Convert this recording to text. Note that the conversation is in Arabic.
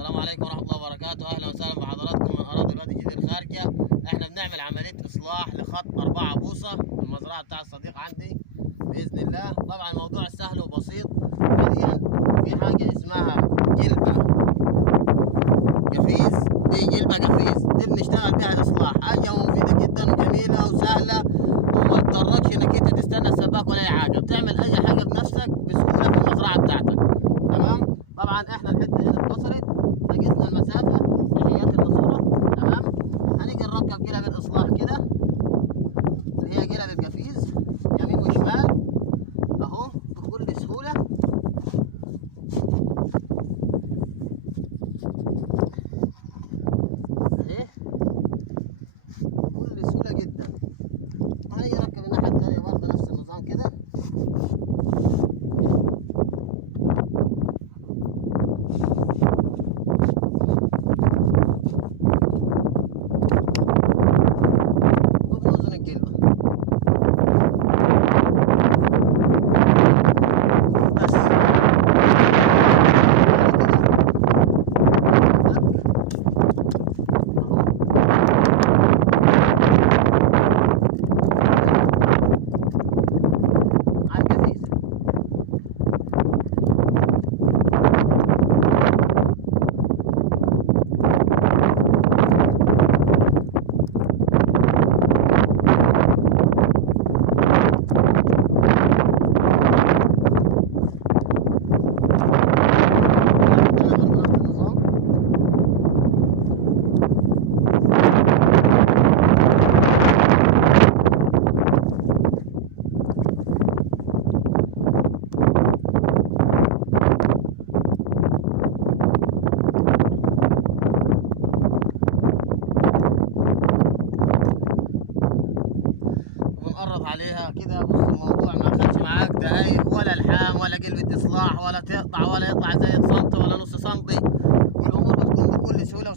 السلام عليكم ورحمة الله وبركاته. أهلا وسهلا بحضراتكم من أراضي الوادي الجديد الخارجة. إحنا بنعمل عملية إصلاح لخط 4 بوصة في المزرعة بتاع الصديق عندي بإذن الله. طبعا الموضوع سهل وبسيط. حاليا في حاجة اسمها جلبة قفيز، دي جلبة قفيز دي بنشتغل بها الإصلاح. حاجة مفيدة جدا وجميلة وسهلة وما تضطركش إنك أنت تستنى السباك ولا أي حاجة، بتعمل أي حاجة بنفسك بسهولة في المزرعة بتاعتك. تمام؟ طبعا إحنا الحتة هنا اتكسرت، حجزنا المسافة تحيات الماسورة. تمام؟ هنيجي نركب جلب الإصلاح كده اللي هي جلب القفيز يمين وشمال أهو بكل سهولة. أهي بكل سهولة جدا. هنيجي نركب الناحية التانية برضه نفس النظام كده. وبنوزن الجلبة بس على القفيز. ونقرب عليها كده. بص الموضوع ما اخدش معاك دقايق ولا لحام ولا جلبة اصلاح ولا تقطع ولا يطلع زي سنتي ولا نص سنتي، والامور بتكون بكل سهوله